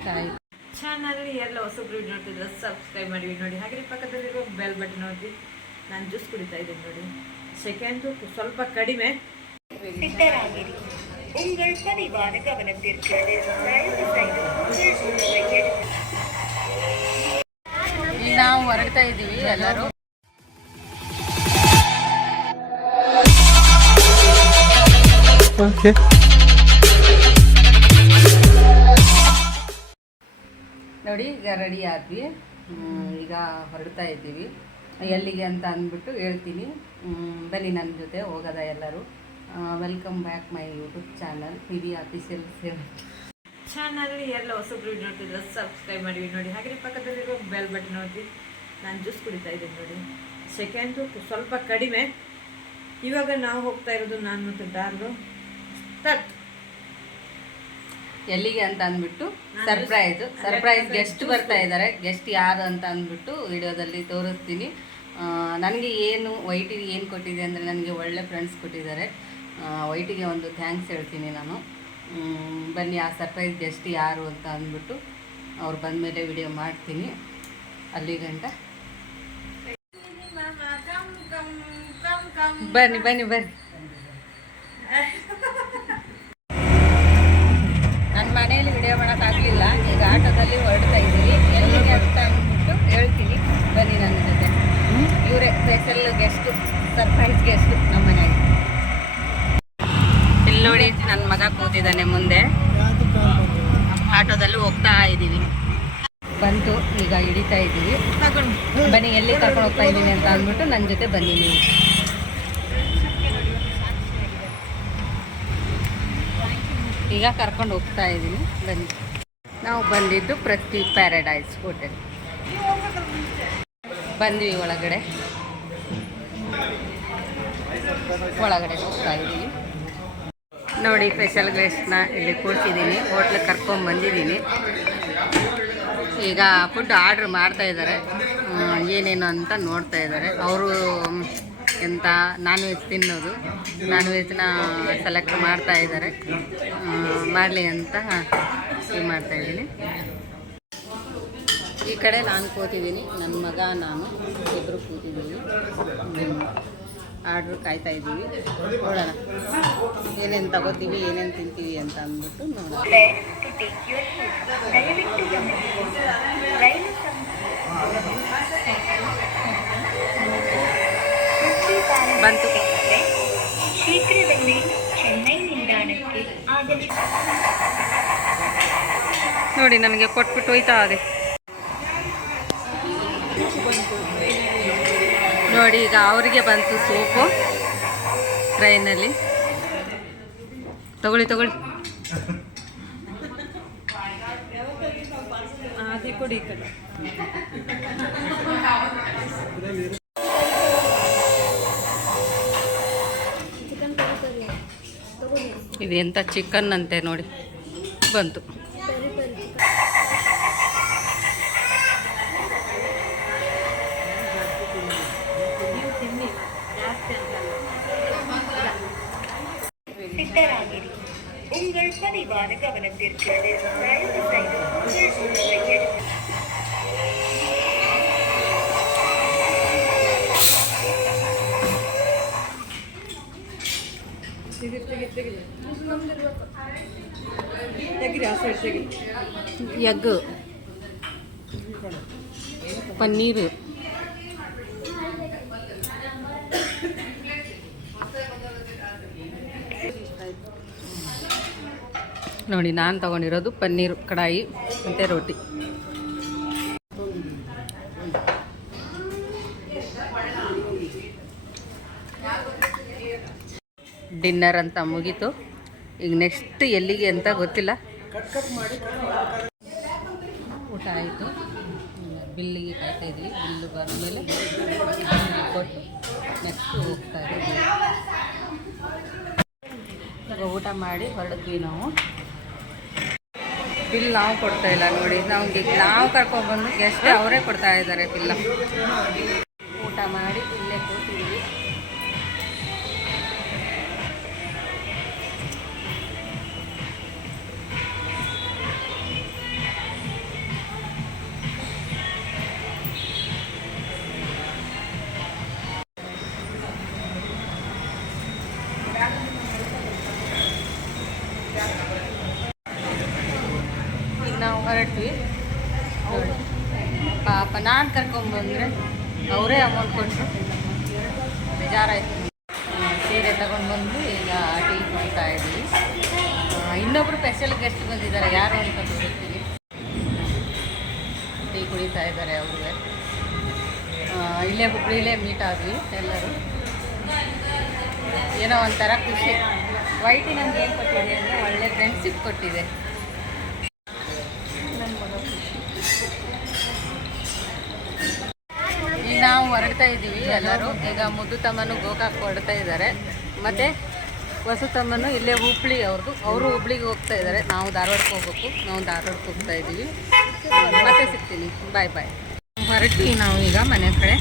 ಊಟ ಆಯಿತು. ಚಾನಲ್ನಲ್ಲಿ ಎಲ್ಲ ಹೊಸಬ್ರು ನೋಡ್ತಿದ್ರು ಸಬ್ಸ್ಕ್ರೈಬ್ ಮಾಡಿ ನೋಡಿ, ಹಾಗೆ ಪಕ್ಕದಲ್ಲಿರೋ ಬೆಲ್ ಬಟನ್ ನೋಡಿ. ನಾನು ಜ್ಯೂಸ್ ಕುಡಿತಾ ಇದ್ದೀನಿ ನೋಡಿ, ಸೆಕೆಂಡು ಸ್ವಲ್ಪ ಕಡಿಮೆ. சித்தராகிரி உங்கள் பதிவான கவனத்திற்கு ನಾವು ಹೊರಡ್ತಾ ಇದ್ದೀವಿ ಎಲ್ಲರೂ. ನೋಡಿ ಈಗ ರೆಡಿ ಆದ್ವಿ, ಈಗ ಹೊರಡ್ತಾ ಇದ್ದೀವಿ. ಎಲ್ಲಿಗೆ ಅಂತ ಅಂದ್ಬಿಟ್ಟು ಹೇಳ್ತೀನಿ, ಬನ್ನಿ ನನ್ನ ಜೊತೆ ಹೋಗೋದ ಎಲ್ಲರೂ. Welcome back my YouTube channel PV Official ಚಾನಲ್ನಲ್ಲಿ ಎಲ್ಲ ಹೊಸಬ್ರು ನೋಡ್ತಿದ್ರು ಸಬ್ಸ್ಕ್ರೈಬ್ ಮಾಡಿ ನೋಡಿ, ಹಾಗೆ ಪಕ್ಕದಲ್ಲಿರೋ ಬೆಲ್ ಬಟನ್ ನೋಡಿ. ನಾನು ಜ್ಯೂಸ್ ಕುಡಿತಾ ಇದ್ದೀನಿ ನೋಡಿ, ಸೆಕೆಂಡು ಸ್ವಲ್ಪ ಕಡಿಮೆ. ಇವಾಗ ನಾವು ಹೋಗ್ತಾ ಇರೋದು ನಾನು ಮತ್ತು ಡಾರ್ಲು ಸ್ಟಾರ್ಟ್. ಎಲ್ಲಿಗೆ ಅಂತ ಅಂದ್ಬಿಟ್ಟು ಸರ್ಪ್ರೈಸ್ ಗೆಸ್ಟ್ ಬರ್ತಾ ಇದ್ದಾರೆ. ಗೆಸ್ಟ್ ಯಾರು ಅಂತ ಅಂದ್ಬಿಟ್ಟು ವಿಡಿಯೋದಲ್ಲಿ ತೋರಿಸ್ತೀನಿ. ನನಗೆ ಏನು ವೈಟಿಗೆ ಏನು ಕೊಟ್ಟಿದೆ ಅಂದರೆ, ನನಗೆ ಒಳ್ಳೆ ಫ್ರೆಂಡ್ಸ್ ಕೊಟ್ಟಿದ್ದಾರೆ. ವೈಟಿಗೆ ಒಂದು ಥ್ಯಾಂಕ್ಸ್ ಹೇಳ್ತೀನಿ ನಾನು. ಬನ್ನಿ ಆ ಸರ್ಪ್ರೈಸ್ ಗೆಸ್ಟ್ ಯಾರು ಅಂತ ಅಂದ್ಬಿಟ್ಟು ಅವ್ರು ಬಂದಮೇಲೆ ವಿಡಿಯೋ ಮಾಡ್ತೀನಿ. ಅಲ್ಲಿ ಗಂಟ ಬನ್ನಿ ಬನ್ನಿ ಬನ್ನಿ. ನನ್ನ ಮನೆಯಲ್ಲಿ ವಿಡಿಯೋ ಮಾಡೋಕ್ಕಾಗಲಿಲ್ಲ, ಈಗ ಆಟೋದಲ್ಲಿ ಹೊರಡ್ತಾ ಇದ್ದೀವಿ. ಎಲ್ಲಿಗೆ ಅಂತ ಅಂದ್ಬಿಟ್ಟು ಹೇಳ್ತೀನಿ, ಬನ್ನಿ ನನ್ನ ಜೊತೆ. ಇವರೇ ಸ್ಪೆಷಲ್ ಗೆಸ್ಟು, ಸರ್ಪ್ರೈಸ್ ಗೆಸ್ಟು ನಮ್ಮ ಮನೆಗೆ. ಇಲ್ಲಿ ನೋಡಿ ನನ್ನ ಮಗ ಕೂತಿದ್ದಾನೆ ಮುಂದೆ. ಆಟೋದಲ್ಲಿ ಹೋಗ್ತಾ ಇದ್ದೀವಿ. ಬಂತು, ಈಗ ಹಿಡಿತಾ ಇದ್ದೀವಿ. ಬನ್ನಿ ಎಲ್ಲಿ ಕರ್ಕೊಂಡು ಹೋಗ್ತಾ ಇದ್ದೀನಿ ಅಂತ ಅಂದ್ಬಿಟ್ಟು ನನ್ನ ಜೊತೆ ಬನ್ನಿ ನೀವು. ಈಗ ಕರ್ಕೊಂಡು ಹೋಗ್ತಾ ಇದ್ದೀನಿ, ಬನ್ನಿ. ನಾವು ಬಂದಿದ್ದು ಪ್ರತಿ ಪ್ಯಾರಡೈಸ್ ಹೋಟೆಲ್. ಬಂದ್ವಿ ಒಳಗಡೆ ಹೋಗ್ತಾ ಇದ್ದೀವಿ. ನೋಡಿ ಸ್ಪೆಷಲ್ ಗೆಸ್ಟ್ನ ಇಲ್ಲಿ ಕೂರಿಸಿದ್ದೀನಿ, ಹೋಟ್ಲಿಗೆ ಕರ್ಕೊಂಡು ಬಂದಿದ್ದೀನಿ. ಈಗ ಫುಡ್ ಆರ್ಡ್ರ್ ಮಾಡ್ತಾ ಇದ್ದಾರೆ, ಏನೇನು ಅಂತ ನೋಡ್ತಾ ಇದ್ದಾರೆ. ಅವರು ಎಂತ ನಾನ್ ವೆಜ್ ತಿನ್ನೋದು, ನಾನ್ ವೆಜ್ನ ಸೆಲೆಕ್ಟ್ ಮಾಡ್ತಾ ಇದ್ದಾರೆ. ಮಾಡಲಿ ಅಂತ ಇದು ಮಾಡ್ತಾಯಿದ್ದೀನಿ. ಈ ಕಡೆ ನಾನು ಕೂತಿದ್ದೀನಿ, ನನ್ನ ಮಗ ನಾನು ಇಬ್ಬರು ಕೂತಿದ್ದೀವಿ. ಆರ್ಡ್ರ್ ಕಾಯ್ತಾ ಇದ್ದೀವಿ. ನೋಡೋಣ ಏನೇನು ತಗೋತೀವಿ, ಏನೇನು ತಿಂತೀವಿ ಅಂತ ಅಂದ್ಬಿಟ್ಟು ನೋಡೋಣ. ಬಂತು. ಶೀಘ್ರದಲ್ಲೇ ಚೆನ್ನೈ ನಿಲ್ದಾಣಕ್ಕೆ ನೋಡಿ ನನಗೆ ಕೊಟ್ಬಿಟ್ಟು ಹೋಯ್ತಾ ಇದೆ. ನೋಡಿ ಈಗ ಅವರಿಗೆ ಬಂತು ಸೋಪು ಟ್ರೈನಲ್ಲಿ. ತಗೊಳ್ಳಿ ಅದೇ ಕೊಡಿ. ಈ ಕಡೆ ಇದು ಎಂಥ ಚಿಕನ್ ಅಂತೆ ನೋಡಿ, ಬಂತು. சித்தராகிரி உங்கள் பதிவான கவனத்திற்கு தயவு செய்து உங்கள் உணவை ಎಗ್, ಪನ್ನೀರು, ನೋಡಿ ನಾನು ತಗೊಂಡಿರೋದು ಪನ್ನೀರು ಕಡಾಯಿ ಮತ್ತು ರೋಟಿ. ಡಿನ್ನರ್ ಅಂತ ಮುಗೀತು. ಈಗ ನೆಕ್ಸ್ಟ್ ಎಲ್ಲಿಗೆ ಅಂತ ಗೊತ್ತಿಲ್ಲ. ಊಟ ಆಯಿತು, ಬಿಲ್ಲಿಗೆ ಕಾಯ್ತಾ ಇದ್ವಿ. ಬಿಲ್ಲು ಬಂದಮೇಲೆ ಕೊಟ್ಟು ನೆಕ್ಸ್ಟ್ ಹೋಗ್ತಾ ಇದ್ದೀವಿ. ಈಗ ಊಟ ಮಾಡಿ ಹೊರಡಿದ್ವಿ ನಾವು. ಬಿಲ್ ನಾವು ಕೊಡ್ತಾ ಇಲ್ಲ ನೋಡಿ, ನಾವು ಕರ್ಕೊಂಡ್ಬಂದು ಗೆಸ್ಟ್ ಅವರೇ ಕೊಡ್ತಾ ಇದ್ದಾರೆ ಬಿಲ್ಲ. ಊಟ ಮಾಡಿ ಇಲ್ಲೇ ಕೂತಿದ್ವಿ. ಹೊರಟ್ವಿ ನೋಡಿ. ಪಾಪ ನಾನು ಕರ್ಕೊಂಬಂದರೆ ಅವರೇ ಅಮೌಂಟ್ ಕೊಟ್ಟರು, ಬೇಜಾರಾಯಿತು. ಸೀರೆ ತಗೊಂಡು ಬಂದು ಈಗ ಟೀ ಕುಡಿತಾ ಇದ್ವಿ. ಇನ್ನೊಬ್ಬರು ಸ್ಪೆಷಲ್ ಗೆಸ್ಟ್ ಬಂದಿದ್ದಾರೆ, ಯಾರು ಅಂತ ಗೊತ್ತಿಲ್ಲ. ಟೀ ಕುಡಿತಾ ಇದ್ದಾರೆ ಅವ್ರಿಗೆ. ಇಲ್ಲೇ ಹುಬ್ಳಿಲೇ ಮೀಟ್ ಆದ್ವಿ ಎಲ್ಲರೂ. ಏನೋ ಒಂಥರ ಖುಷಿ. ವೈಟಿ ನಮ್ಗೆ ಏನು ಕೊಟ್ಟಿದೆ ಅಂದರೆ ಒಳ್ಳೆ ಫ್ರೆಂಡ್ಶಿಪ್ ಕೊಟ್ಟಿದೆ. ನನ್ನ ಮಗ ಖುಷಿ. ಈಗ ನಾವು ಹೊರಡ್ತಾ ಇದ್ದೀವಿ ಎಲ್ಲರೂ. ಈಗ ಮುದ್ದು ತಮ್ಮನು ಗೋಕಾಕ್ ಹೊರಡ್ತಾ ಇದ್ದಾರೆ, ಮತ್ತು ಹೊಸ ತಮ್ಮನು ಇಲ್ಲೇ ಹುಬ್ಳಿ ಅವ್ರದ್ದು. ಅವರು ಹುಬ್ಳಿಗೆ ಹೋಗ್ತಾ ಇದ್ದಾರೆ, ನಾವು ಧಾರವಾಡಕ್ಕೆ ಹೋಗ್ಬೇಕು. ನಾವು ಧಾರವಾಡಕ್ಕೆ ಹೋಗ್ತಾ ಇದ್ದೀವಿ. ಮತ್ತೆ ಸಿಗ್ತೀನಿ. ಬಾಯ್ ಬಾಯ್. ಹೊರಟ್ವಿ ನಾವು ಈಗ ಮನೆ ಕಡೆ.